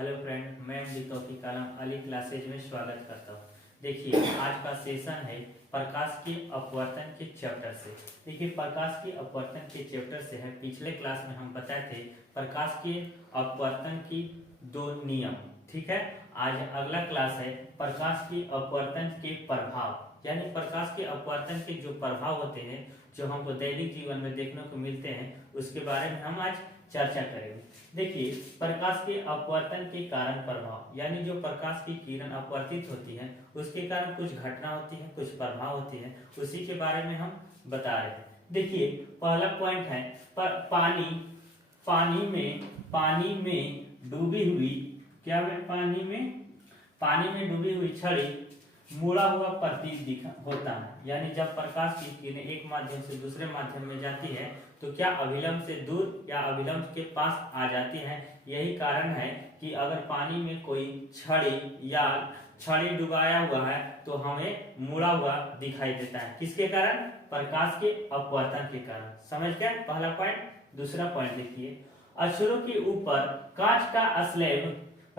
Hello friend, मैं तौफीक आलम Ali classes में स्वागत करता हूँ। देखिए, आज का सेशन है प्रकाश के अपवर्तन के चैप्टर से। देखिए, प्रकाश के अपवर्तन के चैप्टर से है। पिछले क्लास में हम बताए थे प्रकाश के अपवर्तन की दो नियम। ठीक है, आज अगला क्लास है प्रकाश के अपवर्तन के प्रभाव, यानी प्रकाश के अपवर्तन के जो प्रभाव होते हैं, जो हमको दैनिक जीवन में देखने को मिलते हैं, उसके बारे में हम आज चर्चा करेंगे। देखिए, प्रकाश के अपवर्तन के कारण प्रभाव, यानी जो प्रकाश की किरण अपवर्तित होती है उसके कारण कुछ घटना होती है, कुछ प्रभाव होती है, उसी के बारे में हम बता रहे हैं। देखिए, पहला पॉइंट है पानी में डूबी हुई, क्या में पानी में डूबी हुई छड़ी मुड़ा हुआ प्रतीत होता है। यानी जब प्रकाश की किरणें एक माध्यम से दूसरे माध्यम में जाती है तो क्या अभिलंब से दूर या अभिलंब के पास आ जाती है। यही कारण है कि अगर पानी में कोई छड़ी डुबाया हुआ है तो हमें मुड़ा हुआ दिखाई देता है। किसके कारण? प्रकाश के अपवर्तन के कारण। समझ गए पहला पॉइंट। दूसरा पॉइंट देखिए, अक्षरों के ऊपर कांच का स्लैब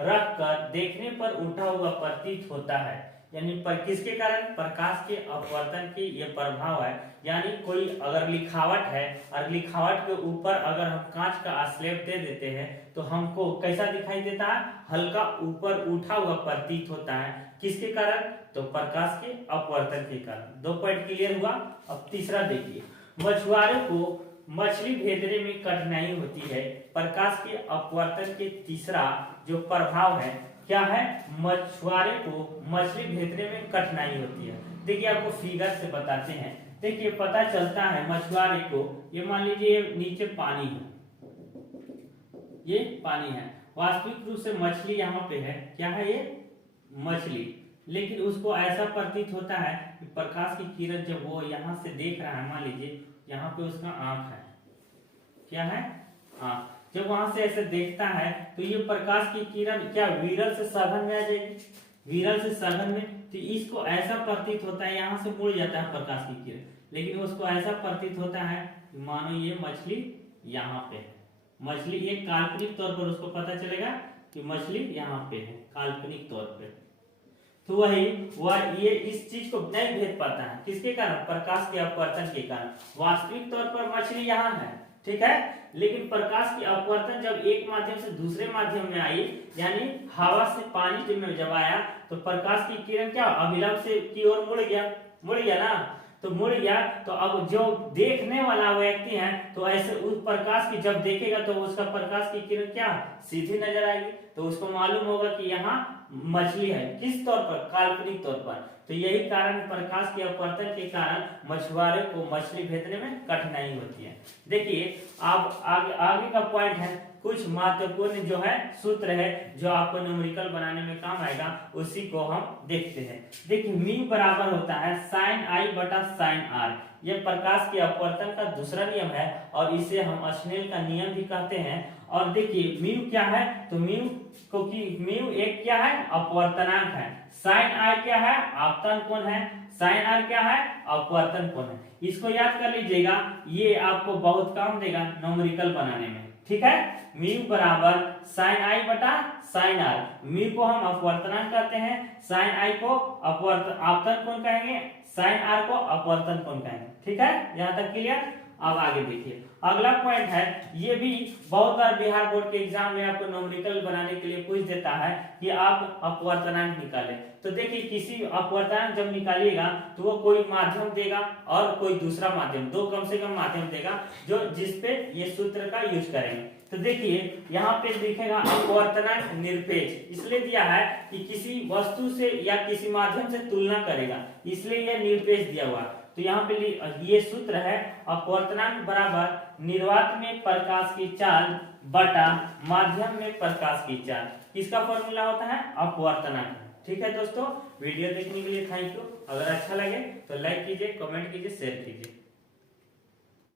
रखकर देखने पर उठा हुआ प्रतीत होता है। यानी किसके कारण? प्रकाश के अपवर्तन के ये प्रभाव है। यानी कोई अगर लिखावट है और लिखावट के ऊपर अगर हम कांच का स्लैब दे देते हैं तो हमको कैसा दिखाई देता है? हल्का ऊपर उठा हुआ प्रतीत होता है। किसके कारण? तो प्रकाश के अपवर्तन के कारण। दो पॉइंट क्लियर हुआ। अब तीसरा देखिए, मछुआरे को मछली भेजने में कठिनाई होती है। प्रकाश के अपवर्तन के तीसरा जो प्रभाव है क्या है? मछुआरे को मछली भेजने में कठिनाई होती है। देखिए, आपको फिगर से बताते हैं। देखिए, पता चलता है मछुआरे को, ये मान लीजिए नीचे पानी है, ये पानी है, वास्तविक रूप से मछली यहाँ पे है। क्या है ये? मछली। लेकिन उसको ऐसा प्रतीत होता है कि प्रकाश की किरण जब वो यहाँ से देख रहा है, मान लीजिए यहाँ पे उसका आंख है, क्या है? आंख। जब वहां से ऐसे देखता है तो ये प्रकाश की किरण क्या विरल से सघन में आ जाएगी, विरल से सघन में, तो इसको ऐसा प्रतीत होता है, यहाँ से मुड़ जाता है प्रकाश की किरण, लेकिन उसको ऐसा प्रतीत होता है मानो ये मछली यहाँ पे है। मछली एक काल्पनिक तौर पर उसको पता चलेगा कि मछली यहाँ पे है, काल्पनिक तौर पे। तो वह ये इस चीज को नहीं भेद पाता है। किसके कारण? प्रकाश के अपवर्तन के कारण। वास्तविक तौर पर मछली यहाँ है, ठीक है, लेकिन प्रकाश की अपवर्तन जब एक माध्यम से दूसरे माध्यम में आई, यानी हवा से पानी जब आया तो प्रकाश की किरण क्या अभिलंब से की ओर मुड़ गया ना। तो मुड़ गया तो अब जो देखने वाला व्यक्ति है तो ऐसे उस प्रकाश की जब देखेगा तो उसका प्रकाश की किरण क्या सीधी नजर आएगी, तो उसको मालूम होगा कि यहाँ मछली है। किस तौर पर? काल्पनिक तौर पर। तो यही कारण प्रकाश के अपवर्तन के कारण मछुआरे को मछली भेजने में कठिनाई होती है। देखिए, अब आगे का पॉइंट है, कुछ महत्वपूर्ण जो है सूत्र है जो आपको न्यूमेरिकल बनाने में काम आएगा, उसी को हम देखते हैं। देखिए, म्यू बराबर होता है sin I बटा sin R। यह प्रकाश के अपवर्तन का दूसरा नियम है और इसे हम स्नेल का नियम भी कहते हैं। और देखिए, म्यू क्या है? तो म्यू एक क्या है? अपवर्तनांक है। sin R क्या है? आपतन कोण है। sin R क्या है? अपवर्तन कोण है। इसको याद कर लीजिएगा, ये आपको बहुत काम देगा न्यूमेरिकल बनाने में। ठीक है, म्यू बराबर sin I बटा sin R। म्यू को हम अपवर्तनांक कहते हैं, sin I को आपतन कोण कहेंगे, sin R को अपवर्तन कोण कहेंगे। ठीक है, यहाँ तक क्लियर। अब आगे देखिए, अगला पॉइंट है, ये भी बहुत बार बिहार बोर्ड के एग्जाम में आपको न्यूमेरिकल बनाने के लिए पूछ देता है कि आप अपवर्तनांक निकालें। तो देखिए, किसी अपवर्तनांक जब निकालिएगा तो वो कोई माध्यम देगा और कोई दूसरा माध्यम, दो कम से कम माध्यम देगा जो जिसपे ये सूत्र का यूज करेंगे। तो देखिए, यहाँ पे दिखेगा अपवर्तनांक निरपेक्ष, इसलिए दिया है कि किसी वस्तु से या किसी माध्यम से तुलना करेगा, इसलिए यह निरपेक्ष दिया हुआ। तो यहाँ पे ये सूत्र है, अपवर्तनांक बराबर निर्वात में प्रकाश की चाल बटा माध्यम में प्रकाश की चाल। किसका फॉर्मूला होता है? अपवर्तनांक। ठीक है दोस्तों, वीडियो देखने के लिए थैंक यू। अगर अच्छा लगे तो लाइक कीजिए, कमेंट कीजिए, शेयर कीजिए।